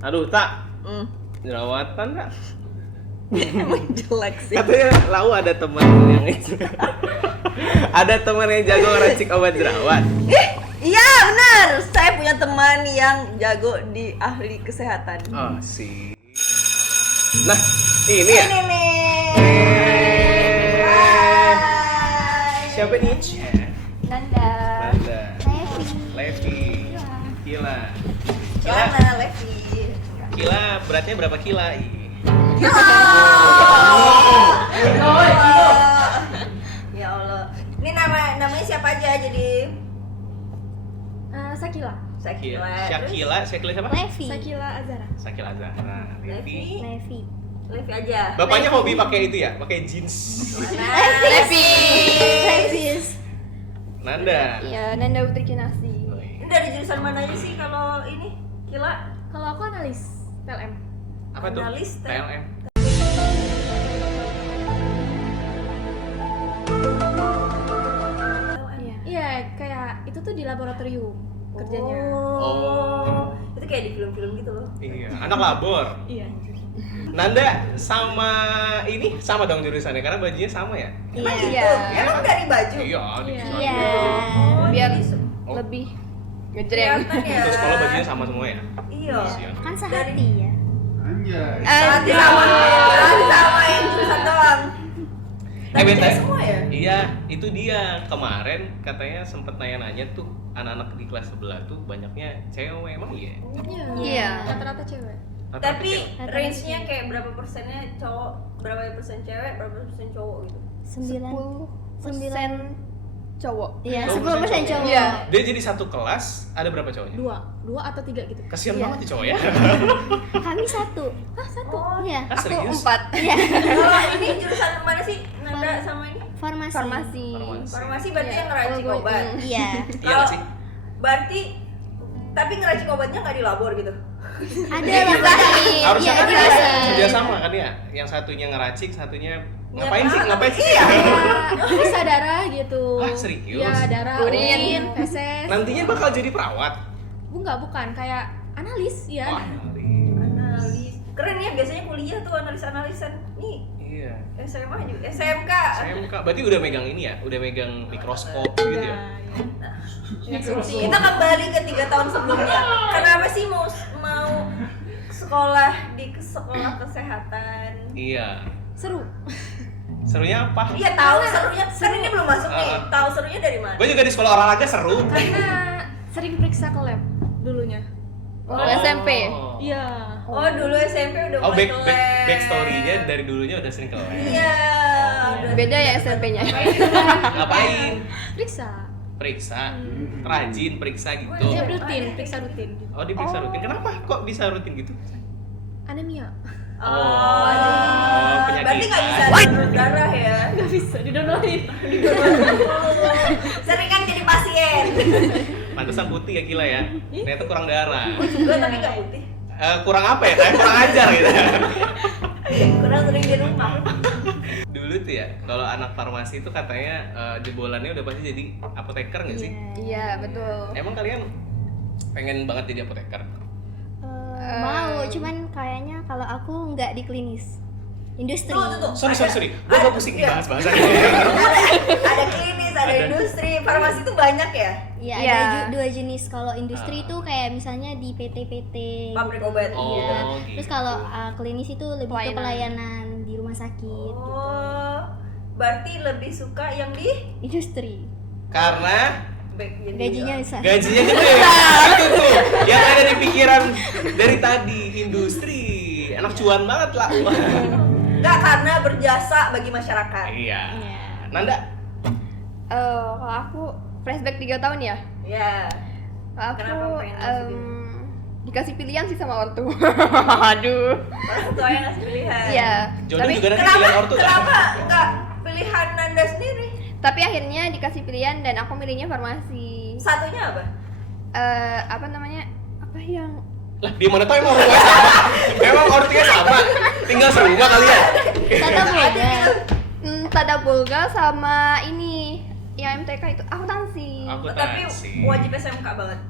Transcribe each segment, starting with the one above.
Aduh, tak. Jerawatan tak? Emang jelek sih. Katanya Lau ada teman yang itu. Ada teman yang jago ngeracik obat jerawat. Iya benar, saya punya teman yang jago di ahli kesehatan. Oh sih. Nah, ini ya. Ini nih. Eh, siapa nih? Nanda. Nanda. Levi. Levi. Kila. Gimana Levi? Kila beratnya berapa kila? Ya Allah. Ini namanya siapa aja jadi? Sakila. Sakila. Syakila siapa? Levi. Sakila Azara. Syakila Zahra. Levi. Levi. Levi aja. Bapaknya hobi pakai itu ya? Pakai jeans. Levi. Levis. Nanda. Iya, Nanda Putri Kinasi. Ini dari jurusan mana aja sih kalau ini? Kila? Kalau aku analis PLM. Apa tuh? Analis, TLM. Iya, kayak itu tuh di laboratorium kerjanya. Oh. Itu kayak di film-film gitu loh. Iya, anak labor. Iya. Nanda sama ini sama dong jurusannya karena bajunya sama ya? Emang gitu? Iya. Emang dari baju? Iya, di Iya. sana. Iya. Oh, Biar jadi Oh. lebih ngejreng. kelihatan ya. Untuk sekolah bajunya sama semua ya? Iya. Siap. Kan sehati ya. Berarti sama yang jurusan doang. Tapi BTW. cewek semua ya? Iya, itu dia. Kemarin katanya sempet nanya-nanya tuh anak-anak di kelas sebelah tuh banyaknya cewek, emang iya? Iya. Rata-rata cewek. Rata-rata Tapi cewek. range-nya kayak berapa persennya cowok, berapa persen cewek, berapa persen cowok gitu? 9% cowok. Iya, Oh, 10% cowok. Iya. Dia jadi satu kelas, ada berapa cowoknya? Dua atau tiga gitu. Kasian Iya. banget nih cowok ya. Kami satu. Satu. Oh, Iya. Ah, serius? 4. Iya. kalau ini jurusan mana sih? Nanda sama ini? Farmasi. Farmasi. Farmasi berarti Iya. yang ngeracik Oh, obat. Iya. Iya nggak sih? Berarti tapi ngeracik obatnya nggak di labor gitu? Ada Iya, laboratorium. Harusnya Iya, kan ada. kerja sama kan ya? Yang satunya ngeracik, satunya ngapain sih? Ngapain sih? Iya. Periksa darah gitu. Ah, serius? Iya, darah, Urin. feses. Nantinya bakal jadi perawat. Bukan, kayak analis ya. Wah, Analis. Keren ya biasanya kuliah tuh analis-analisan. Nih iya. SMA juga, SMK. SMK, berarti udah megang ini ya? Udah megang mikroskop gitu ya? Kita kembali ke 3 tahun sebelumnya. Kenapa sih mau sekolah di sekolah kesehatan? Iya. Seru. Serunya apa? Iya tahu serunya. Kan ini belum masuk nih. Tahu serunya dari mana? Gue juga di sekolah olahraga seru. Karena sering periksa ke lab dulunya. SMP. Iya. Oh dulu SMP udah Oh, mulai back story-nya dari dulunya udah sering ke lab. Iya. udah- Beda ya SMP-nya. Ngapain? Periksa. Periksa, rajin periksa gitu. Ya rutin, periksa rutin gitu. Oh, diperiksa rutin. Kenapa kok bisa rutin gitu? Anemia. Oh, penyakitan. berarti nggak bisa donor darah ya? Gak bisa didonorin. Sering kan jadi pasien. Pantesan putih ya Kila ya. Ternyata kurang darah. Gue tapi nggak putih. Kurang apa ya? Kayak kurang ajar gitu. Kurang sering di rumah. Dulu tuh ya, kalau anak farmasi itu katanya jebolannya udah pasti jadi apoteker nggak sih? Iya, betul. Emang kalian pengen banget jadi apoteker? Mau, cuman kayaknya kalau aku nggak di klinis. Industri. Tuh. Sorry. Gue gak pusing Iya. dibahas bahasanya. Ada klinis, ada industri, farmasi itu banyak ya? Iya, Iya. ada dua jenis. Kalau industri itu kayak misalnya di PT-PT. Pabrik obat. Oh, Iya. gitu. Terus kalau klinis itu lebih ke Pelayanan. pelayanan di rumah sakit. Oh, berarti lebih suka yang di Industri. Karena Gajinya besar. gajinya gede. Itu tuh yang ada di pikiran dari tadi, industri. Enak cuan banget lah. Enggak, karena berjasa bagi masyarakat. Iya. Iya. Nanda? Kalau aku flashback 3 tahun ya. Ya. Aku Kenapa pengen masuk dikasih pilihan sih sama ortu. Aduh. Orang tua yang ngasih pilihan. Iya. Jodoh Tapi juga nanti Kenapa? pilihan ortu. Kenapa enggak pilihan Nanda sendiri? tapi akhirnya dikasih pilihan dan aku milihnya farmasi. Satunya apa? Apa namanya? Apa yang Lah, di mana tau emang ortunya sama? Emang ortunya sama? Tinggal serumah kali ya? Tata boga. Tada Bolga sama ini yang MTK itu akuntansi. Tapi wajib SMK banget.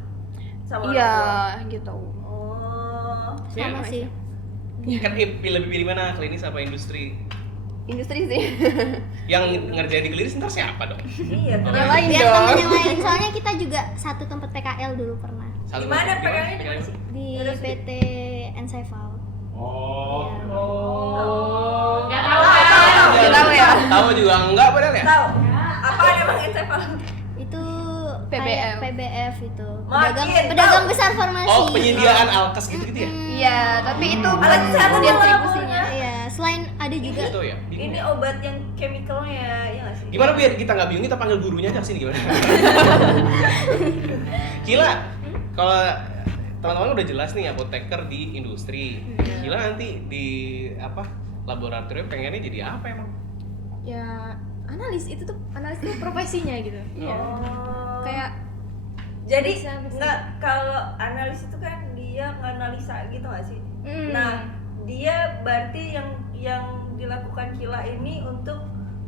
Sama orang Iya, tua. gitu. Oh. sama sih. Kan lebih pilih mana, klinis apa industri? Industri sih. Yang ngerjain di klinis ntar siapa dong? Iya, Oh, terus lain Biar dong. teman yang lain, soalnya kita juga satu tempat PKL dulu pernah Satu Di mana tempat, PKL-nya di PKL? mana sih? di Terus PT Enceval. Oh. Nggak tahu ya. Tahu juga enggak padahal ya? tahu. Apa emang encefal? Itu PBF. kayak PBF itu. Makin Pedagang tahu. besar farmasi. Oh, penyediaan alkes gitu-gitu ya? Iya, tapi itu Alat kesehatan distribusinya. Iya, selain ada juga Gitu ya? Bingung Ini ya? obat yang chemicalnya, ya nggak sih? Gimana biar kita nggak bingung, kita panggil gurunya aja sini gimana? Gila, kalau teman-teman udah jelas nih apoteker di industri. Gila nanti di apa laboratorium pengennya jadi apa emang? Ya analis itu tuh profesinya gitu. Oh. Kayak Jadi Bisa. nggak, kalau analis itu kan dia nganalisa gitu nggak sih? mm, Nah, dia berarti yang dilakukan Kila ini untuk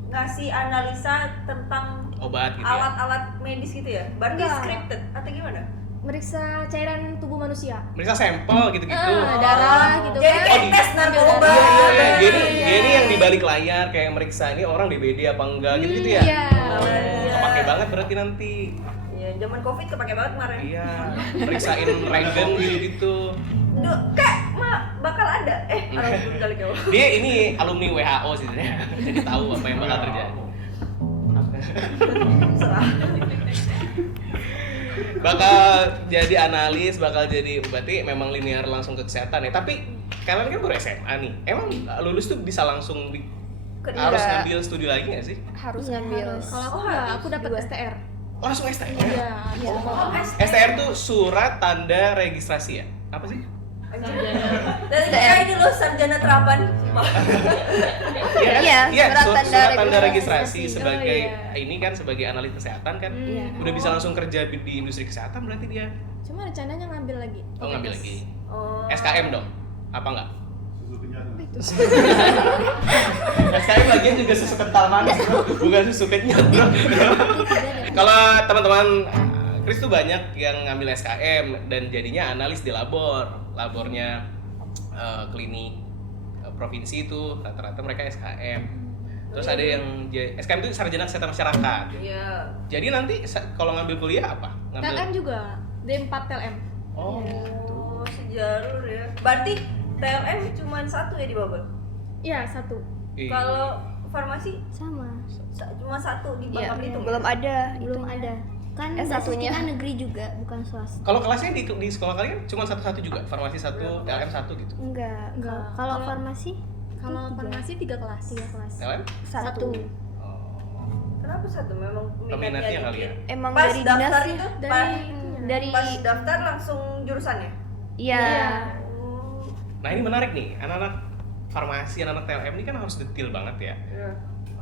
ngasih analisa tentang Obat gitu ya? alat-alat medis gitu ya? Berarti Enggak. scripted atau gimana? meriksa cairan tubuh manusia. Mereka sampel gitu-gitu. Darah gitu Jadi kan. kayak di- tes narkoba. Iya, iya, iya. Dia nih, Iya. dia nih yang di balik layar kayak meriksa ini orang DBD apa enggak gitu-gitu ya? Iya. Iya. Kepake banget berarti nanti. Iya, zaman Covid kepake banget kemarin. Iya, meriksain renggen gitu-gitu. Duh, Kak, bakal ada. Alhamdulillah kali kau. Dia ini alumni WHO sih sebenarnya. Jadi tahu apa yang bakal terjadi. Serah. Bakal jadi analis, bakal jadi berarti memang linear langsung ke kesehatan ya. Tapi kalian kan baru SMA nih. Emang lulus tuh bisa langsung harus Enggak. ngambil studi lagi nggak sih? Harus Iya, ngambil. harus. Kalau aku Oh, enggak, harus aku dapat dua. STR. Oh, langsung STR. Iya. Oh, STR tuh surat tanda registrasi ya? Apa sih? Dari kayak ini loh sarjana terapan. Iya, surat tanda registrasi registrasi. sebagai Oh, iya. ini kan sebagai analis kesehatan kan. Iya. Udah bisa langsung kerja di industri kesehatan berarti dia. Cuma rencananya ngambil lagi. Oh, ngambil lagi. Oh. SKM dong? Apa enggak? Susu kenyal. SKM lagian juga susu kental manis bro, bukan susu kenyal bro. Kalau teman-teman Chris tuh banyak yang ngambil SKM dan jadinya analis di labornya klinik provinsi itu rata-rata mereka SKM. Terus ada yang SKM itu sarjana kesehatan masyarakat. Iya. Jadi nanti kalau ngambil kuliah apa? TLM juga. D4 TLM. Oh. Oh, sejalur ya. Berarti TLM cuma satu ya di Bogor? Iya, satu. Iya. Kalau farmasi sama. cuma satu di Iya, Bangka Belitung. belum ada. Belum itunya. ada. Kan S1-nya. basis kita negeri juga, bukan swasta. Kalau kelasnya di sekolah kalian cuma satu-satu juga, farmasi satu, TLM satu gitu. Enggak. Enggak. Kalau Kalau- farmasi Kalau Tiga. farmasi 3 kelas. 3 kelas. TLM? Satu. Kenapa satu? Memang Peminatnya kali ya. Emang Pas dari daftar dinas sih. itu, Dari Dari pas daftar langsung jurusannya. iya. Oh. Nah ini menarik nih, anak-anak farmasi, anak-anak TLM ini kan harus detail banget ya. Iya.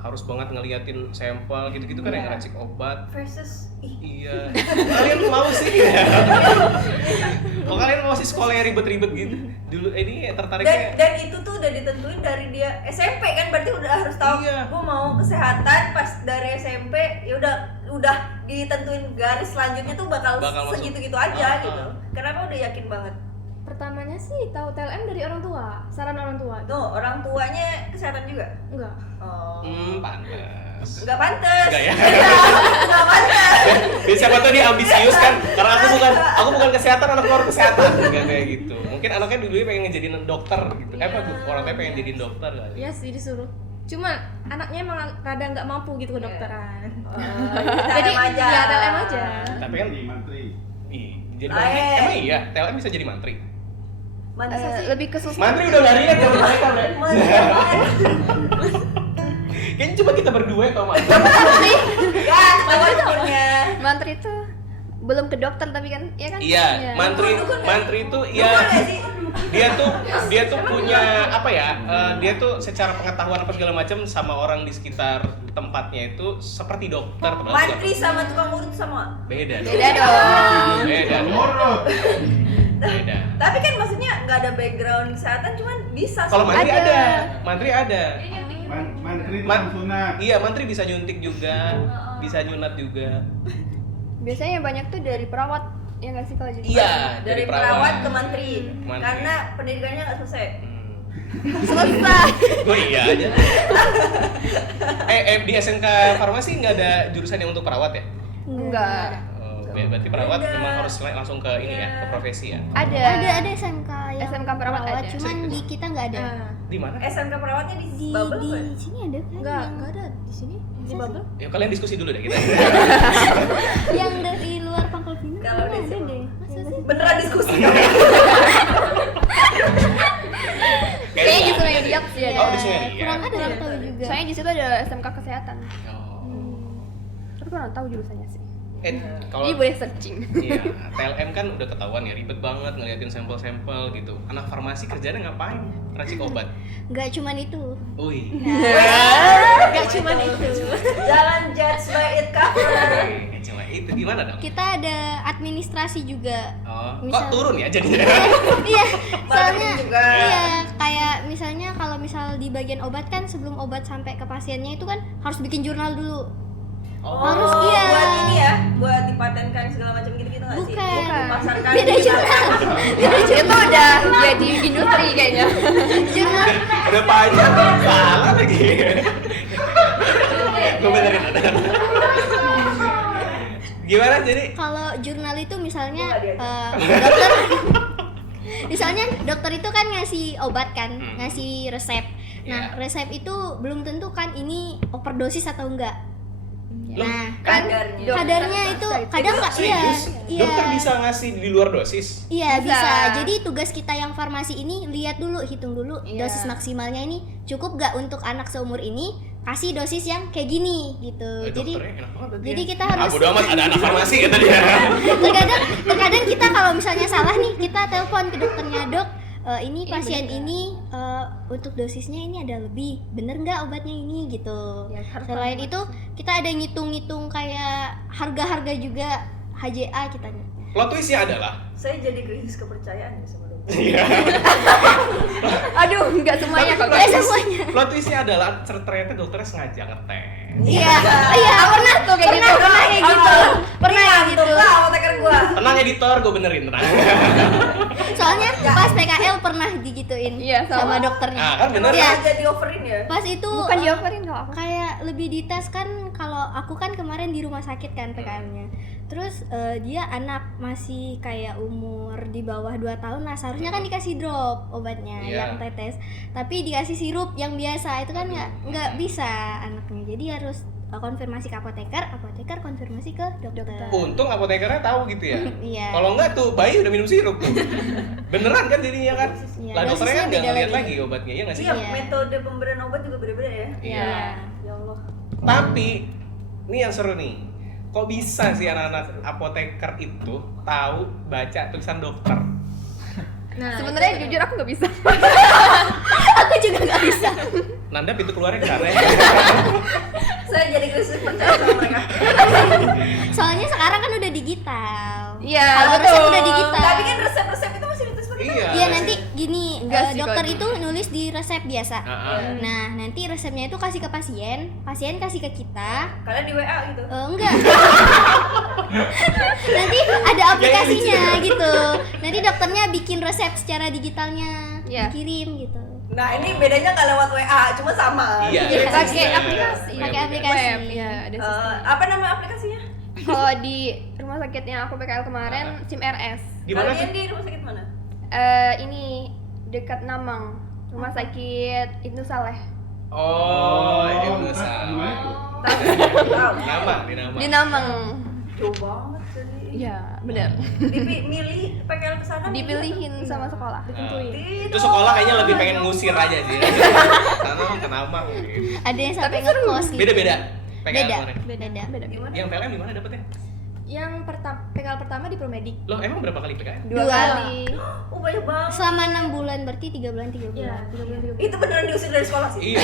Harus banget ngeliatin sampel gitu-gitu kan, yang ngeracik obat. Versus Iya. Kalian mau sih? Kok kalian mau sih sekolah yang ribet-ribet gitu? Dulu ini tertariknya. dan itu tuh udah ditentuin dari dia SMP kan, berarti udah harus tahu Iya. gue mau kesehatan. Pas dari SMP ya udah ditentuin garis selanjutnya tuh bakal Bakal masuk. segitu-gitu aja Ah, gitu. Kenapa udah yakin banget? pertamanya sih tahu TLM dari orang tua, saran orang tua. Tuh orang tuanya kesehatan juga. Enggak. Oh. Pantes. Nggak pantes. Enggak ya? Nggak pantes. Ya, siapa tuh dia ambisius kan? Karena aku bukan kesehatan, anak luar kesehatan. Enggak kayak gitu. Mungkin anaknya dulunya pengen ngejadiin dokter gitu. Apa tuh? Orang tuanya pengen jadiin dokter kali. Iya sih disuruh. Cuma anaknya emang rada nggak mampu gitu ke dokteran. Jadi aja. Ya TLM aja. Tapi kan Jadi mantri. jadi mantri. Emang iya, TLM bisa jadi mantri. Mantap sih. Lebih ke susu. Mantri udah gak lihat kalau mereka udah. Kayaknya cuma kita berdua tau mantri. Kan, tawarannya. Mantri itu belum ke dokter tapi kan, ya kan? Iya, mantri itu ya dia tuh punya apa ya? Dia tuh secara pengetahuan apa segala macam sama orang di sekitar tempatnya itu seperti dokter. padahal Mantri bukan. sama tukang urut sama. Beda. Beda dong. Beda. Ngorot. Beda. Tapi kan maksudnya nggak ada background kesehatan, cuman bisa. Kalau mantri Ada. ada. Mantri ada. Mantri itu Man- sunat. Iya, mantri bisa nyuntik juga, bisa nyunat juga. Biasanya yang banyak tuh dari perawat. ya nggak sih kalau jadi Iya, Dari perawat ke menteri. Karena pendidikannya nggak selesai. selesai. Gue iya aja. Di SMK Farmasi nggak ada jurusan yang untuk perawat ya? Enggak. Oh, berarti perawat Beda. memang harus langsung ke ini ya, ke profesi ya. Ada Ada SMK yang SMK perawat ada. cuman di kita nggak ada. Di mana? SMK perawatnya di Di Bubble kan? sini ada kan? Enggak ada di sini. Di Bubble. Yuk kalian diskusi dulu deh kita. Yang dari luar Pangkal Pinang Kalau ada di sini. deh. Beneran diskusi. Kayaknya di Sungai Liat sih ada. Oh, di Sungai Liat. Kurang tahu juga. Soalnya di situ ada SMK kesehatan. Oh. Tapi kurang tahu jurusannya sih. Kalau Jadi boleh searching. iya, TLM kan udah ketahuan ya ribet banget ngeliatin sampel-sampel gitu. Anak farmasi kerjanya ngapain? Racik obat. Nggak cuman itu. Wih. Enggak cuma itu. Jangan judge by it cover. Cuma itu gimana dong? Kita ada administrasi juga. Oh, kok Misal- turun ya jadinya? Iya, soalnya Marketing juga. iya kayak misalnya kalau misal di bagian obat kan sebelum obat sampai ke pasiennya itu kan harus bikin jurnal dulu. Harus iya. Buat ini ya, buat dipatenkan segala macam gitu-gitu nggak sih? Bukan. Dipasarkan. Beda jurnal. Itu udah jadi industri kayaknya. Jurnal Udah panjang, salah lagi. Gue benerin ada. Gimana jadi? kalau jurnal itu misalnya Gua nggak diajak. dokter misalnya dokter itu kan ngasih obat kan, ngasih resep. Nah, Iya. resep itu belum tentu kan ini overdosis atau enggak. Loh, Nah, Kadarnya. kadarnya itu kadang nggak iya, Serius? iya. Dokter bisa ngasih di luar dosis? Iya Bisa. bisa. Jadi tugas kita yang farmasi ini lihat dulu, hitung dulu Iya. dosis maksimalnya ini cukup gak untuk anak seumur ini, kasih dosis yang kayak gini gitu. Jadi Dokternya enak banget berarti jadi ya. kita harus bodo amat ada anak farmasi kata dia. terkadang kita kalau misalnya salah nih kita telepon ke dokternya, dok ini pasien ini untuk dosisnya ini ada lebih, bener nggak obatnya ini gitu. Ya, harus Selain tahu. itu kita ada ngitung-ngitung kayak harga-harga juga HJA kita nih. Plot twistnya adalah Saya jadi krisis kepercayaan ya sama dokter. iya. Aduh, enggak semuanya kok. Nggak semuanya. Plot twistnya adalah ternyata dokternya sengaja ngetes. Iya, iya pernah tuh kayak gitu. Pernah kayak gitu. Pernah kayak gitu. Lah, apoteker gua. Tenang editor, gue benerin tenang. Soalnya pas PKL pernah digituin Iya, sama sama. dokternya. Ah, kan bener. Iya. Emang jadi overin ya? Pas itu Bukan dioverin kalau aku. kayak lebih dites kan, kalau aku kan kemarin di rumah sakit kan PKL-nya. Terus dia anak masih kayak umur di bawah 2 tahun lah, seharusnya kan dikasih drop obatnya Iya. yang tetes. Tapi dikasih sirup yang biasa itu kan nggak bisa anaknya. Jadi harus konfirmasi ke apoteker konfirmasi ke dokter. Untung apotekernya tahu gitu ya. Iya. Kalau enggak tuh bayi udah minum sirup tuh. Beneran kan jadinya kan? Iya, Lah dokternya dosisnya kan nggak beda ngeliat lagi. lagi obatnya, ya nggak sih? Iya, Iya. metode pemberian obat juga beda-beda ya. Iya. Ya Allah. Tapi ini yang seru nih. Kok bisa sih anak-anak apoteker itu tahu baca tulisan dokter? Nah, Sebenarnya jujur aku nggak bisa. Aku juga nggak bisa. Nanda pintu keluarnya ke sana ya. Saya jadi krisis percaya sama mereka. Soalnya sekarang kan udah digital. Iya, Kalau betul. resep udah digital. Tapi kan resep-resep itu masih ditulis pakai Iya. Iya nanti gini, Enggak sih dokter kalau itu nulis di resep biasa. Heeh. Nah nanti resepnya itu kasih ke pasien kasih ke kita. Kalian di WA gitu. Enggak. Nanti ada aplikasinya gitu. Nanti dokternya bikin resep secara digitalnya, Iya. dikirim gitu. Nah, ini bedanya nggak lewat WA, cuma sama. Iya. Iya, pakai sistem. aplikasi. Iya, Pakai iya. aplikasi. Web, ya ada sistem. Apa nama aplikasinya? Kalau di rumah sakit yang aku PKL kemarin, SIM RS. Di mana Kalian tuh? di rumah sakit mana? Ini dekat Namang, rumah sakit Ibnu Saleh. Oh, ini Di salah. mana tuh? Tahu. Nama, di nama. Di Namang. Jauh banget tadi. Iya, benar. Milih PKL ke sana. Dipilihin sama sekolah. Itu sekolah kayaknya lebih pengen ngusir aja sih. Karena kenapa gitu. Ada yang sampai ngekos gitu. Beda-beda. PKL Beda. kemarin. Beda. Beda. Yang PLM di mana dapetnya? yang PKL pertama di Promedik. Loh, emang berapa kali PKL? Dua kali. Oh, banyak banget. Selama 6 bulan berarti 3 bulan 3 bulan. Iya, 3 bulan 3 bulan. Itu beneran diusir dari sekolah sih. Iya.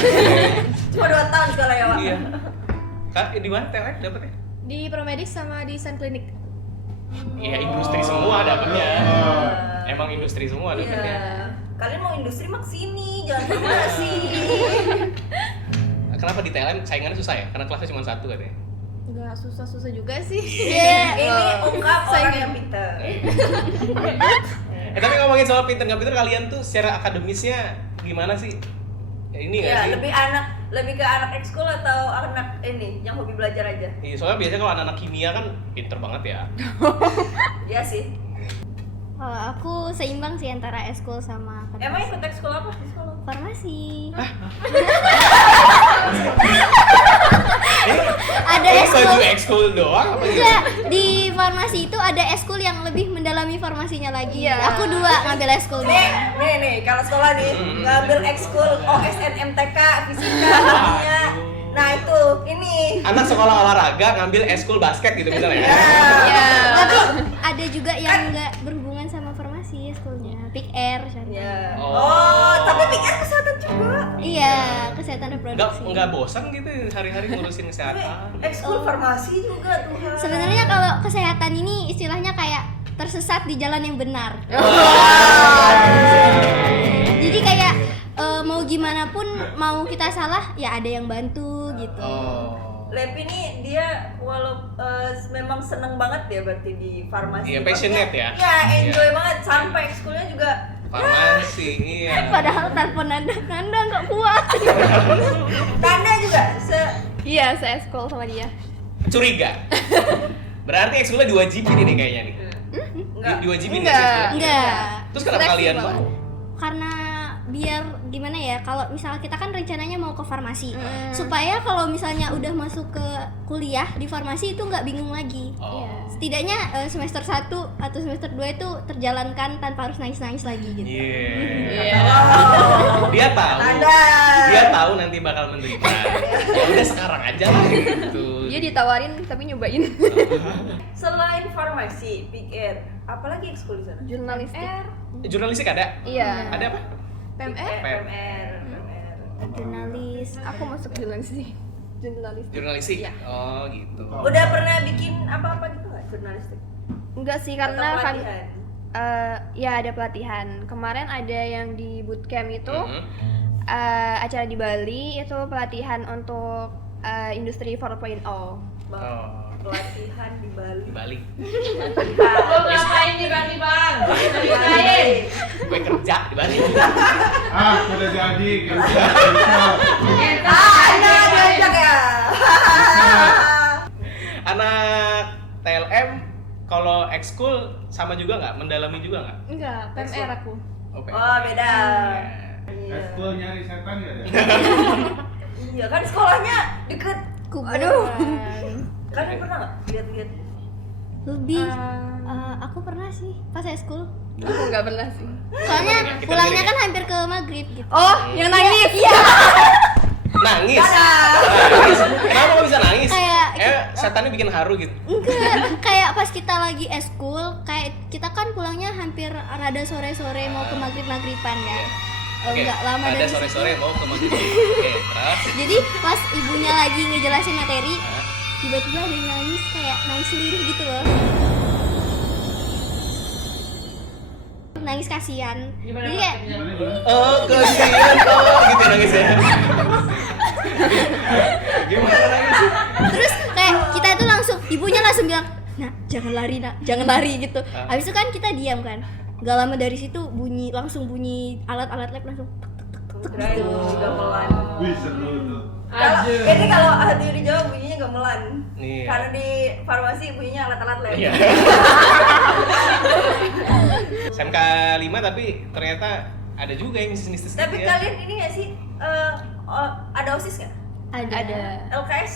Cuma 2 tahun sekolah ya, Pak. Iya. Kak, di mana PLM dapetnya? Di Promedik sama di Sun Clinic. Iya, industri semua dapetnya. Oh. Emang industri semua Iya. dapetnya. Kalian mau industri mak sini, jangan farmasi. Kenapa di TLM saingannya susah ya? Karena kelasnya cuma 1 katanya. Nggak susah-susah juga sih. Ini ungkap orang yang pintar. Tapi ngomongin soal pinter nggak pinter, kalian tuh secara akademisnya gimana sih? Ya, ini nggak Ya, sih? lebih ke anak ekskul atau anak ini yang hobi belajar aja? Iya, soalnya biasanya kalau anak-anak kimia kan pinter banget ya. Iya sih. Kalau aku seimbang sih antara eskul sama akademik. Emang ikut ekskul apa di sekolah? Farmasi. Ada baju ekskul doang apa gitu? Enggak, di farmasi itu ada eskul yang lebih mendalami farmasinya lagi. Iya. Aku 2 ngambil eskulnya. Nih, kalau sekolah nih ngambil ekskul OSN MTK, fisika, kimia. Nah itu, ini. Anak sekolah olahraga ngambil eskul basket gitu misalnya ya. Iya. Tapi ada juga yang enggak berhubungan sama farmasi eskulnya. Pick Air contohnya. Ya. Oh. Oh, tapi pikir kesehatan juga. Iya, kesehatan Nggak reproduksi. bosan gitu hari-hari ngurusin Tapi kesehatan. ekskul farmasi juga Tuhan. Sebenarnya kalau kesehatan ini istilahnya kayak tersesat di jalan yang benar. Jadi kayak mau gimana pun mau kita salah ya ada yang bantu gitu. Oh. Lepi nih dia memang seneng banget ya berarti di farmasi. Iya, passionate ya. Iya, enjoy banget sampai ekskulnya juga. Farmasi, iya. Padahal telepon Nanda nggak kuat. Tanda juga Iya, saya sekolah sama dia. Curiga. Berarti ekskulnya diwajibin ini kayaknya nih. enggak. Diwajibin Enggak. ya ekskulnya? Enggak. Terus kenapa Fleksibel. kalian mau? Karena biar gimana ya, kalau misalnya kita kan rencananya mau ke farmasi, supaya kalau misalnya udah masuk ke kuliah di farmasi itu nggak bingung lagi. Oh. Setidaknya semester 1 atau semester 2 itu terjalankan tanpa harus nangis-nangis lagi gitu. Iya. Oh, Dia tahu. Tanda. Dia tahu nanti bakal menderita. Ya udah sekarang aja lah gitu. Dia ditawarin tapi nyobain. Selain farmasi, pikir apalagi ekskul di sana? Jurnalistik. Jurnalistik ada? Iya. Ada apa? PMR. PMR. Jurnalis. Aku masuk jurnalistik. Jurnalistik. Jurnalistik? Iya. Oh gitu. Udah pernah bikin apa-apa gitu nggak jurnalistik? Enggak sih Atau karena kan pelatihan? ya ada pelatihan. Kemarin ada yang di bootcamp itu acara di Bali itu pelatihan untuk industri 4.0. Oh. Pelatihan di Bali. Di Bali. Ngapain di Bali, Bang? Ngapain? Gue kerja di Bali. Udah jadi kerja. Anda diajak ya. Anak TLM kalau ekskul sama juga nggak? Mendalami juga nggak? Enggak, PMR aku. Oh, Oh, beda. Iya. Ekskul nyari setan ya? Iya, kan sekolahnya deket. Aduh. Kalian pernah nggak lihat-lihat? Lebih aku pernah sih pas eskul. Aku enggak pernah sih. Soalnya Kita pulangnya dengerin kan hampir ke maghrib gitu. Oh, yang nangis. Iya. Nangis. Nangis. Kenapa kok bisa nangis? Kayak- Setannya bikin haru gitu. Enggak, kayak pas kita lagi eskul, kayak kita kan pulangnya hampir rada sore-sore mau ke maghrib-maghriban ya. Oke, Enggak lama ada dari sore-sore situ. mau ke maghrib. Oke, terus. Jadi pas ibunya lagi ngejelasin materi, Hah? tiba-tiba ada yang nangis kayak nangis sendiri gitu loh. Nangis kasihan. Jadi kayak Oh, kasihan gitu nangis ya. Gimana nangis? terus kayak kita tuh langsung ibunya langsung bilang, "Nak, jangan lari, Nak. Jangan lari," gitu. Habis itu kan kita diam kan. Gak lama dari situ langsung bunyi alat-alat lab langsung tek, tek, tek, tek, Kirain gitu. gamelan. Wih, seru tuh. Kalau hati di Jawa bunyinya gamelan. Iya. Karena di farmasi bunyinya alat-alat lab. Iya. SMK 5 tapi ternyata ada juga yang mistis-mistis Tapi gitu ya. kalian ini nggak sih ada OSIS nggak? Ada. LKS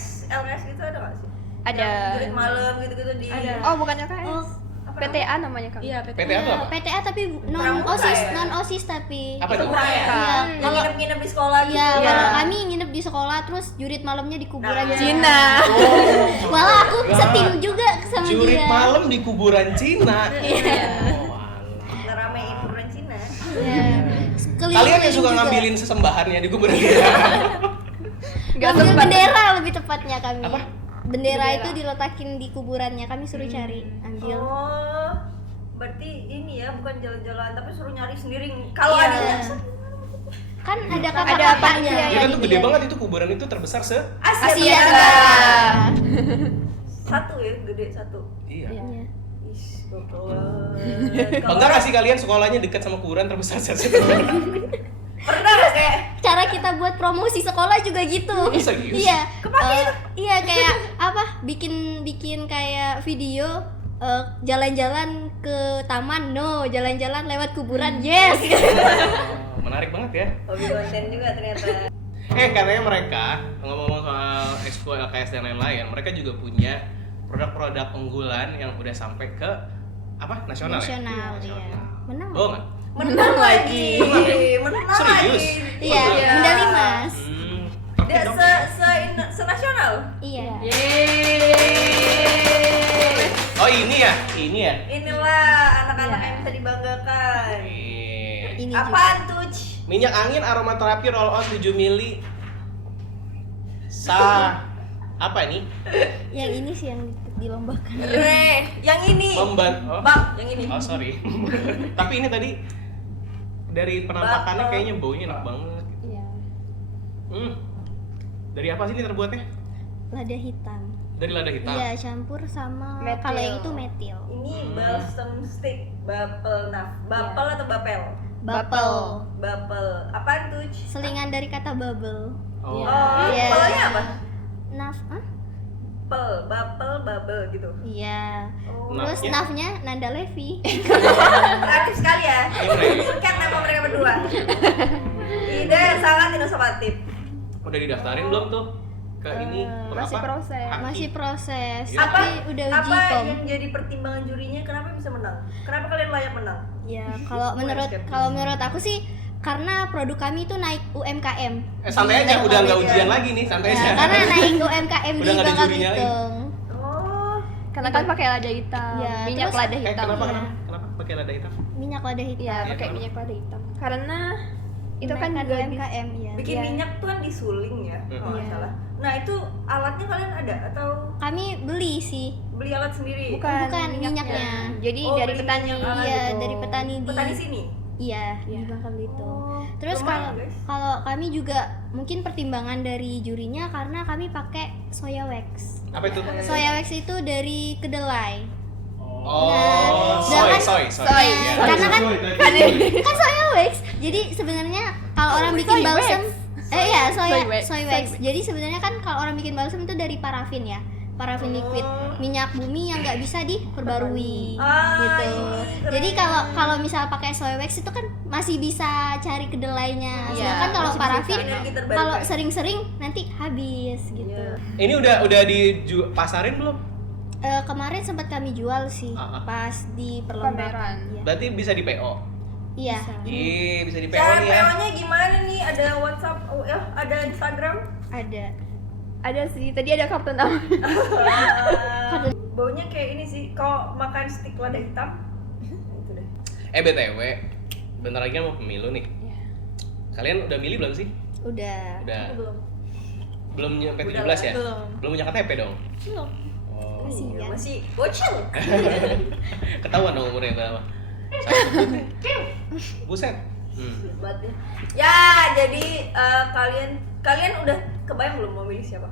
gitu ada nggak sih? Ada. Yang jurit malam gitu-gitu di. Ada. Oh, bukannya KS. Oh, Apa PTA namanya kan. Iya, PTA. PTA tuh apa? PTA tapi Pramuka ya? non OSIS tapi. Apa Itu itu? murah ya? Iya. Yang nginep-nginep di sekolah gitu. Iya, Iya. kalau kami nginep di sekolah terus jurit malamnya di kuburan Nah, Cina. Malah aku setim juga sama Jurit dia. malam di kuburan Cina. Iya. Oh, alah. Ngeramein kuburan Cina. Iya. Kalian yang suka juga. ngambilin sesembahannya di kuburan Cina. Enggak Ngambil sempat. bendera lebih tepatnya kami. Apa? Bendera itu diletakin di kuburannya, kami suruh cari, ambil. Oh, berarti ini ya bukan jalan-jalan tapi suruh nyari sendiri. Kalau Iya. ada Kan ada Ada kakaknya. panitia. Ya kan tuh gede banget itu kuburan itu terbesar se. Asia Asia Tenggara. Tenggara. Satu ya, gede satu. Iya. Iya. Ish, goblok. Bangga gak sih kalian sekolahnya dekat sama kuburan terbesar se Asia Tenggara? Pernah gak kayak Cara kita buat promosi sekolah juga gitu. Serius? Iya. Iya kayak apa? Bikin kayak video jalan-jalan ke taman, no, jalan-jalan lewat kuburan, yes. Oh, menarik banget ya. hobi konten juga ternyata. Katanya mereka ngomong-ngomong soal Expo LKS dan lain-lain, mereka juga punya produk-produk unggulan yang udah sampai ke apa? Nasional. Nasional, Ya? iya. Menang. Oh enggak? Menang lagi. Menang Serius? lagi. Iya, Iya. medali emas. Oke Dia dong. se-nasional. Iya. Oh ini ya? Inilah anak-anak yang bisa dibanggakan. Ini Apaan tuh? Minyak angin aromaterapi roll on 7 mili. Apa nih? Yang ini sih yang dilombakan. Yang ini. Oh. Bang, yang ini. Oh sorry. Tapi ini tadi dari penampakannya Bapak. kayaknya baunya enak banget. Iya. Dari apa sih ini terbuatnya? Lada hitam. Dari lada hitam. Iya, campur sama Metil. kalau yang itu metil. Ini balsam stick, bapel naf. Bapel atau bapel? Bapel. Bapel. Apaan tuh? Selingan dari kata bubble. Oh. Oh, Iya. pelnya apa? Naf, Bapel, bubble gitu. Iya. Oh, Naf. Terus Nafnya? nafnya Nanda Levi. kreatif sekali ya. Keren. Kan nama mereka berdua. Ide sangat inovatif. Udah didaftarin belum tuh? Ke ini masih proses. Haki. Masih proses, Iya. tapi udah uji Apa kom. yang jadi pertimbangan jurinya kenapa bisa menang? Kenapa kalian layak menang? Ya, kalau menurut aku sih karena produk kami itu naik UMKM. Santai aja, udah nggak ujian lagi nih, santai aja. Ya, karena naik UMKM Udah di nggak ada Bangka jurinya lagi. Belitung. Oh, Karena kan pakai lada hitam, Iya, minyak terus- lada hitam. Kenapa? Iya. Kenapa pakai lada hitam? Minyak lada hitam. Iya, pakai kenapa? minyak lada hitam. Karena itu kan Menaikkan juga UMKM ya. bikin Iya. minyak tuh kan disuling ya, kalau nggak Iya. salah. Nah itu alatnya kalian ada atau Kami beli sih. beli alat sendiri? Bukan, minyaknya. Jadi Oh, dari beli petani. minyak alat Iya, gitu. dari petani di Petani sini. Iya, Iya. di Bangka Belitung. Oh, Terus lumayan, guys. kalau kami juga mungkin pertimbangan dari jurinya karena kami pakai soya wax. Apa itu? Soya wax itu dari kedelai. Oh, sedangkan- soy. Iya. Karena kan Tadi. kan soya wax. Jadi sebenarnya kalau orang bikin Soy balsam iya, Soy wax. soy wax. Jadi sebenarnya kan kalau orang bikin balsam itu dari parafin ya. Parafin liquid, minyak bumi yang nggak bisa diperbarui gitu. Ini Jadi keren. kalau misal pakai soy wax itu kan masih bisa cari kedelainya. Iya, Sedangkan kalau masih bisa parafin cari. Energi terbarukan. kalau sering-sering nanti habis gitu. Iya. Ini udah dipasarin belum? Kemarin sempat kami jual sih pas di Pameran. perlombaan. Iya. Berarti bisa di PO. Iya. Ih, bisa di PO Cara nih ya. PO-nya gimana nih? Ada WhatsApp, ada Instagram? Ada. Ada sih, tadi ada kartu nama. Baunya kayak ini sih, kalau makan stik lada hitam. Itu deh. BTW, bentar lagi kan mau pemilu nih. Iya. Kalian udah milih belum sih? Udah. Udah. Belum. Belum nyampe Udah 17 ya? belum. Belum punya KTP dong? Belum. Oh. Kasihan. Masih bocil. Ketahuan dong umurnya berapa? Buset. Hebat ya. Ya, jadi kalian udah kebayang belum mau milih siapa?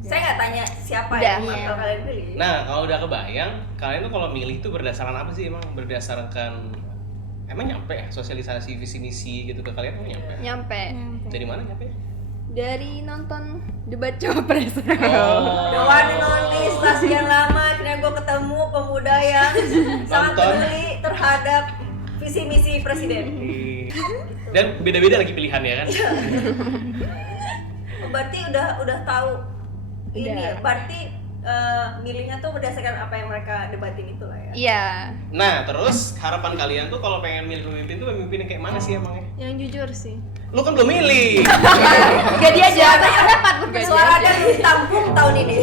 Saya nggak tanya siapa Udah. yang Iya. bakal kalian pilih. Nah, kalau udah kebayang, kalian tuh kalau milih tuh berdasarkan apa sih emang? Berdasarkan emang nyampe ya sosialisasi visi misi gitu ke kalian emang nyampe? Nyampe Dari mana nyampe? dari nonton debat cawapres. The one and only setelah sekian lama akhirnya gue ketemu pemuda yang sangat Nonton. peduli terhadap visi misi presiden. Dan beda-beda lagi pilihannya kan? Berarti udah tahu ini Udah. ya. Berarti milihnya tuh berdasarkan apa yang mereka debatin itu lah ya. Iya. Nah, terus harapan kalian tuh kalau pengen milih pemimpin tuh pemimpin yang kayak mana sih emangnya? Yang jujur sih. Lu kan belum milih. Gadi aja. Suara Anda belum ditampung tahun ini.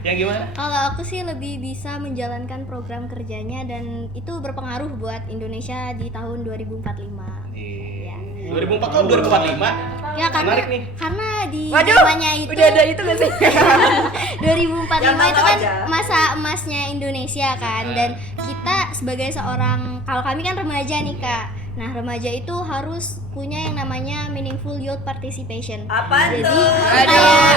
Yang gimana? Kalau aku sih lebih bisa menjalankan program kerjanya dan itu berpengaruh buat Indonesia di tahun 2045. Iya. 2004 tahun 2045. Ya Menarik nih. karena di Waduh, zamannya itu udah ada itu gak sih? 2045 Yang itu tahu kan aja. masa emasnya Indonesia kan dan kita sebagai seorang kalau kami kan remaja nih Kak. Nah, remaja itu harus punya yang namanya meaningful youth participation. Apa Jadi tuh? kayak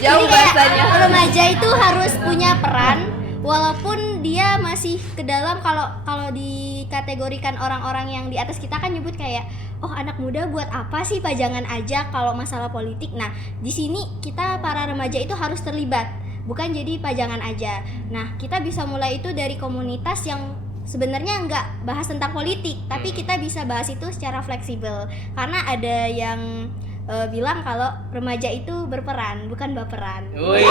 Jauh jadi kayak bahasanya. remaja itu harus punya peran walaupun dia masih ke dalam, kalau dikategorikan orang-orang yang di atas kita kan nyebut kayak oh anak muda buat apa sih, pajangan aja kalau masalah politik. Nah, di sini kita para remaja itu harus terlibat, bukan jadi pajangan aja. Nah, kita bisa mulai itu dari komunitas yang sebenarnya nggak bahas tentang politik, tapi kita bisa bahas itu secara fleksibel. Karena ada yang bilang kalau remaja itu berperan, bukan baperan. Wih.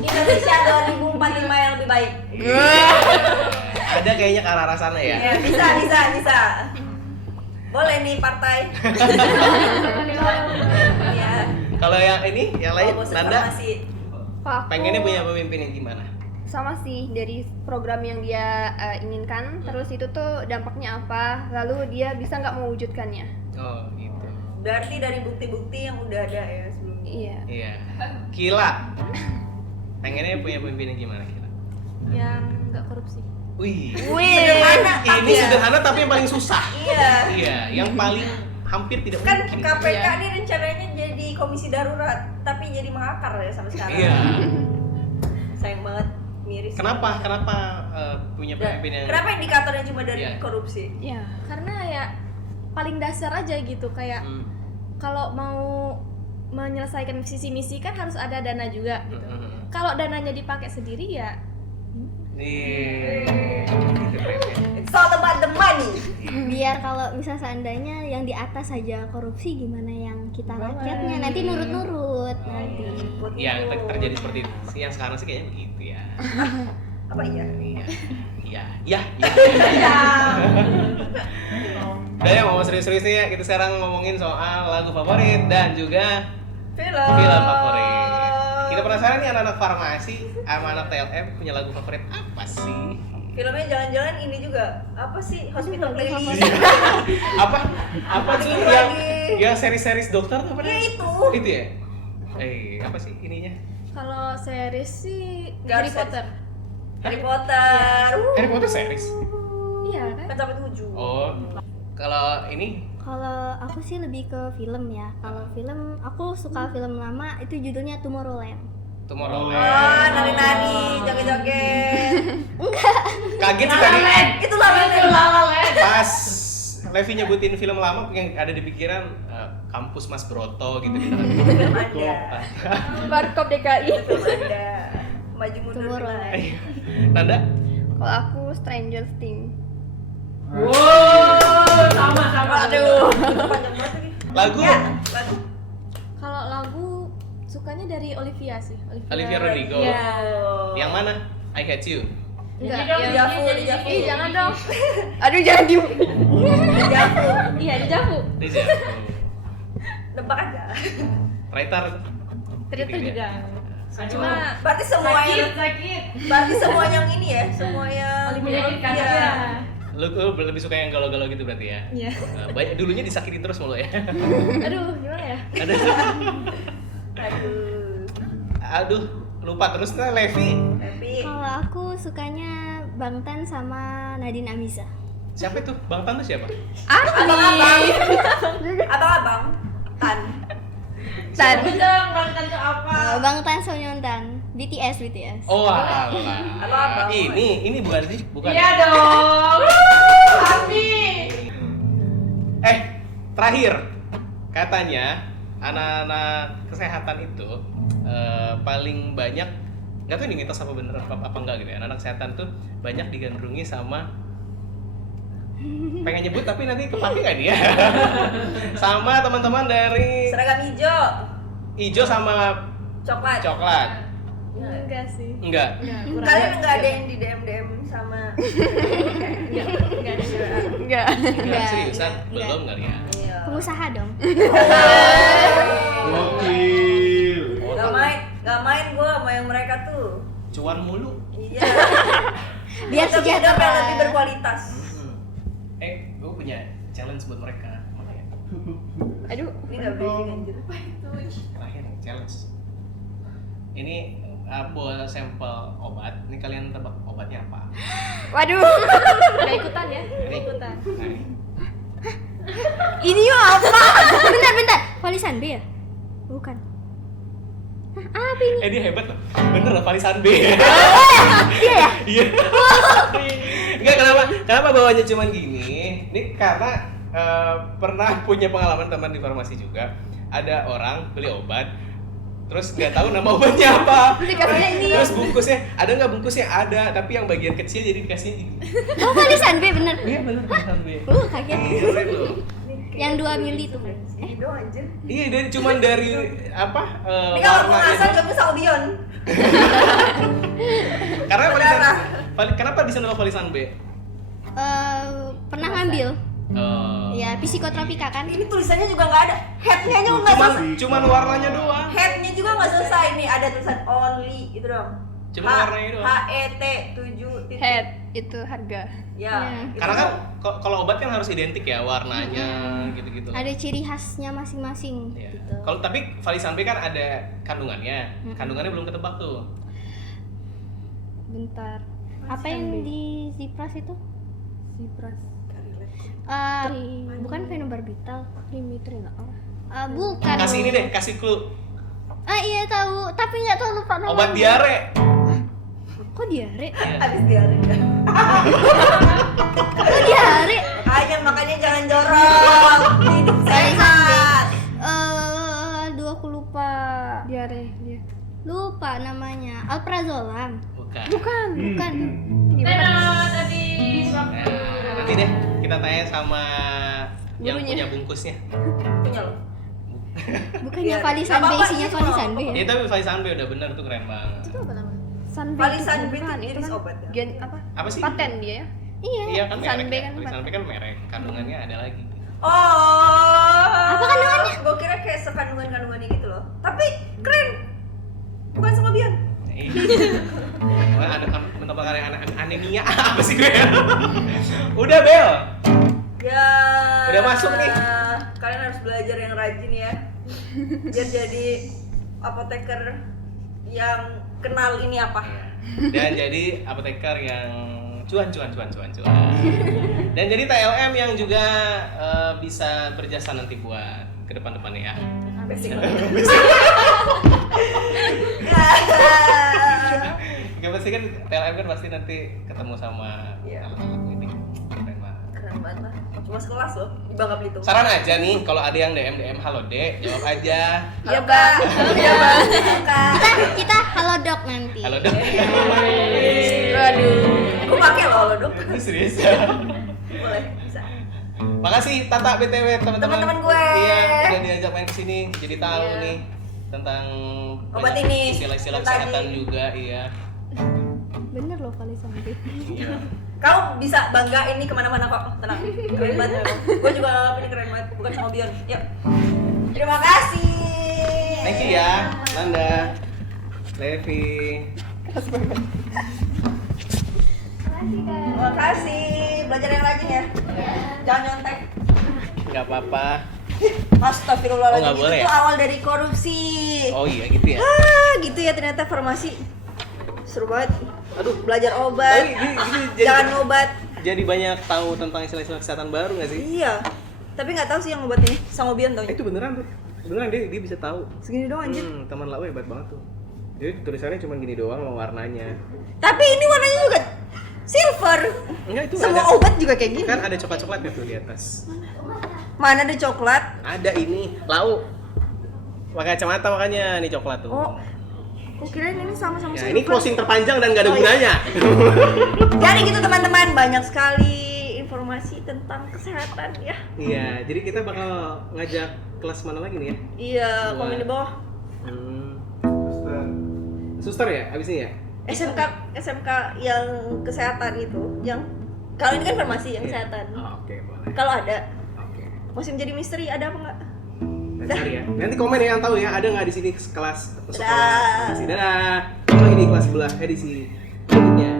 Indonesia 2045 yang lebih baik. Ada kayaknya ke arah sana ya. Ya, bisa. Boleh nih partai. Iya. Kalau yang ini, yang lain, Oh, bosan Nanda farmasi. Kalau aku pengennya punya pemimpin yang gimana? sama sih, dari program yang dia inginkan, terus itu tuh dampaknya apa, lalu dia bisa nggak mewujudkannya. Oh gitu. Berarti dari bukti-bukti yang udah ada ya sebelumnya. Iya. Iya. Kila. Pengennya punya pemimpin yang gimana Kila? Yang nggak korupsi. Wih. Sederhana, tapi Ini ya. sederhana tapi yang paling susah. Iya. Iya, yang paling hampir tidak Kan mungkin. KPK Iya. ini rencananya jadi komisi darurat, tapi jadi mengakar ya sampai sekarang. Iya. Sayang banget, miris. Kenapa punya pemimpin yang Kenapa indikatornya cuma dari Iya. korupsi? Iya. Karena ya paling dasar aja gitu, kayak Hmm. kalau mau menyelesaikan visi misi kan harus ada dana juga gitu. Hmm. Kalau dananya dipakai sendiri ya Nih. Gitu keren ya. It's all about the money. Biar kalau misal seandainya yang di atas saja korupsi, gimana yang kita rakyatnya nanti nurut-nurut nanti. Yang terjadi seperti itu. Yang sekarang sih kayaknya begitu ya. Apa iya? Iya. Udah ya, mau serius-serius nih ya, kita sekarang ngomongin soal lagu favorit dan juga film favorit. Kita penasaran nih anak-anak farmasi sama anak TLM punya lagu favorit apa sih? Filmnya jangan-jangan ini juga apa sih, Hospital Playlist? Apa tuh Itu yang lagi. seri-seris dokter tuh apa Ya namanya? itu. Itu ya? Apa sih ininya? kalau series sih Nggak Harry harus Potter. Harry Potter. Harry Potter series? Iya kan? Kan sampai 7. Oh, kalau ini Kalau aku sih lebih ke film ya. Kalau film aku suka film lama, itu judulnya Tomorrowland. Tomorrowland. Oh, nari-nari, joget-joget. Kaget sih tadi. Itu lama. Pas Levi nyebutin film lama yang ada di pikiran kampus Mas Broto gitu. Itu film Anda. Warkop DKI. Itu film Anda. Maju mundur. Tomorrowland. Nanda? Kalau aku Stranger Things. Aduh. Itu panjang banget lagi. Lagu? Ya, lagu. Kalau lagu sukanya dari Olivia sih. Olivia Rodrigo. Iya. Yang mana? I Hate You. Enggak, Dijavu, Dijavu. Ih, jangan dong. Aduh, jangan di. Dijavu. Iya, Dijavu. Deja. Nebak aja. Writer. Ternyata Gitu ya. juga. Cuma Berarti semua yang Berarti semua yang ini ya, semua yang Olivia. Lu lebih suka yang galau-galau gitu berarti ya? Iya. Banyak dulunya disakitin terus mulu ya. Aduh, gimana ya? Ada. Aduh, lupa terus nah Levi. Tapi Kalau aku sukanya Bang Tan sama Nadine Amiza. Siapa itu? Bang Tan tuh siapa? abang-abang. Abang-abang. Tan. Bang Tan Sonyeontan, BTS. Oh, alah. Abang-abang. Ini bukan sih? Bukan. Iya dong. Terakhir. Katanya anak-anak kesehatan itu paling banyak, nggak tahu ini mitos apa bener apa enggak gitu ya, anak kesehatan tuh banyak digandrungi sama, pengen nyebut tapi nanti kepake nggak dia? Sama teman-teman dari Seragam hijau, ijo sama coklat. coklat. Enggak sih. Enggak. Kalian nggak ada yang di DM sama Enggak. Enggak, seriusan? enggak. Belum kali ya? Iya. Pengusaha dong. Gokil. Gak main gue sama yang mereka tuh. Cuan mulu. Iya. Biar Tapi hidup sejahtera. yang lebih berkualitas. Gue punya challenge buat mereka. Makanya. Aduh. Ini nggak briefing anjir. Terakhir nih, challenge. Ini bawa sampel obat. Ini kalian tebak obatnya apa? Waduh. Nggak ikutan ya? Nggak ikutan. Nah, ini. Ini apa? Bentar. Valisan B ya? Bukan. Hah, apa ini? Dia hebat loh. Bener loh, Valisan B. Iya ya? Iya. Enggak, kenapa bawanya cuman gini? Ini karena pernah punya pengalaman teman di farmasi juga. Ada orang beli obat, terus nggak tahu nama obatnya apa. Terus bungkusnya, ada nggak bungkusnya? Ada, tapi yang bagian kecil jadi dikasihnya gini. Oh, Valisan B bener. Iya bener, Valisan B. Kaget. Iya, keren loh. Yang 2 mili tuh. Ini doang anjir. Iya, dan cuman dari apa? Ini kalau mau warna ngasal itu. gak bisa Obion. Karena Valisan, Berdarah. kenapa bisa nama Valisan B? Pernah ngambil. Oh. Ya, psikotropika kan? Ini tulisannya juga nggak ada. Headnya juga nggak selesai. Cuman warnanya doang. Headnya juga nggak selesai. Nih ada tulisan only gitu dong. Cuma warnanya doang. HET 7 titik. Head itu harga. Ya. itu Karena kan dong. kalau obat kan harus identik ya warnanya gitu-gitu. Ada ciri khasnya masing-masing Iya. gitu. Kalau tapi Valisan B kan ada kandungannya. Kandungannya belum ketebak tuh. Bentar. Apa yang di Zipras itu? Zipras. Bukan fenobarbital. Trimitrin. Bukan. Kasih ini deh, kasih clue. Iya tahu, tapi nggak tahu lupa namanya. Obat diare. Kok diare? Iya. Habis diare. Kok diare? Aja makanya jangan jorok. Hidup sehat. Aduh aku lupa. Diare dia. Lupa namanya. Alprazolam. Bukan. Bukan. Nah, nanti deh kita tanya sama yang Gurunya. punya bungkusnya. Punya lo. Bukannya Iya. Valisan B, Nggak apa-apa, isinya itu Valisan B nggak ya? Itu tapi Valisan B udah bener tuh, keren banget. Itu apa namanya? Sunbe Valisan B bukan, itu jenis kan obat ya? Gen apa? Apa sih? Paten dia ya. Iya. Iya kan merek. Sunbe Ya. kan Valisan B kan merek. Kandungannya ada lagi. Oh. Apa kandungannya? Gue kira kayak sekandungan-kandungannya gitu loh. Tapi keren. Bukan sama Bion. Wah, ada bentuk yang anemia apa sih gue? Udah Bel. Ya. Udah masuk nih. Kalian harus belajar yang rajin ya. Biar jadi apoteker yang kenal ini apa. Dan jadi apoteker yang cuan. Dan jadi TLM yang juga bisa berjasa nanti buat ke depan-depannya ya. Basic. Gak pasti kan TLM kan pasti nanti ketemu sama Iya. alat-alat ini. Keren banget. Keren banget lah. Cuma sekelas loh di Bangka Belitung. Saran aja nih kalau ada yang DM halo Dek, jawab aja. Iya Bang. Iya Bang. Kita halo dok nanti. Halo Dok. Waduh. Gue pakai lo dok. Ini serius. Boleh bisa. Makasih Tata BTW teman-teman. Teman-teman gue. Iya, udah diajak main kesini jadi tahu Iya. nih tentang Obat banyak ini, istilah-istilah yang tadi. kesehatan juga, iya. Bener loh Valisan B. Iya. Kau bisa bangga ini kemana-mana kok, tenang. Keren banget. Gue juga nganggap ini keren banget, bukan sama Bion. Yuk. Terima kasih. Thank you ya, Nanda, Levi. Terima kasih. Belajar yang rajin ya. Jangan nyontek. Gak apa-apa. Astagfirullahaladzim. Oh, nggak boleh Itu ya? awal dari korupsi. Oh iya gitu ya. Gitu ya ternyata farmasi. Seru banget. Aduh, belajar obat. Tapi gini, Jangan ngobat. jadi banyak tahu tentang istilah-istilah kesehatan baru nggak sih? Iya. Tapi nggak tahu sih yang obat ini. Sama Bion tau. Itu beneran tuh. Beneran dia bisa tahu. Segini doang anjir. Teman Lau hebat banget tuh. Jadi tulisannya cuma gini doang sama warnanya. Tapi ini warnanya juga silver. Enggak itu Semua ada. obat juga kayak gini. Kan ada coklat-coklatnya tuh di atas. Mana ada coklat? Ada ini, Lau. Pakai kacamata makanya nih coklat tuh. Oh. Kok kirain ini sama-sama Ya, ini closing terpanjang dan gak ada gunanya. Jadi gitu teman-teman, banyak sekali informasi tentang kesehatan ya. Iya, jadi kita bakal ngajak kelas mana lagi nih ya? Iya, Dua. komen di bawah. Suster ya, abis ini ya? SMK yang kesehatan itu, yang kalau ini kan farmasi yang kesehatan. Oh, oke, boleh. Kalau ada, Oke. masih menjadi misteri ada apa nggak? Kita cari ya. Nanti komen ya yang tahu ya, ada nggak di sini kelas Dadah. Dadah. Sama ini kelas sebelah edisi berikutnya.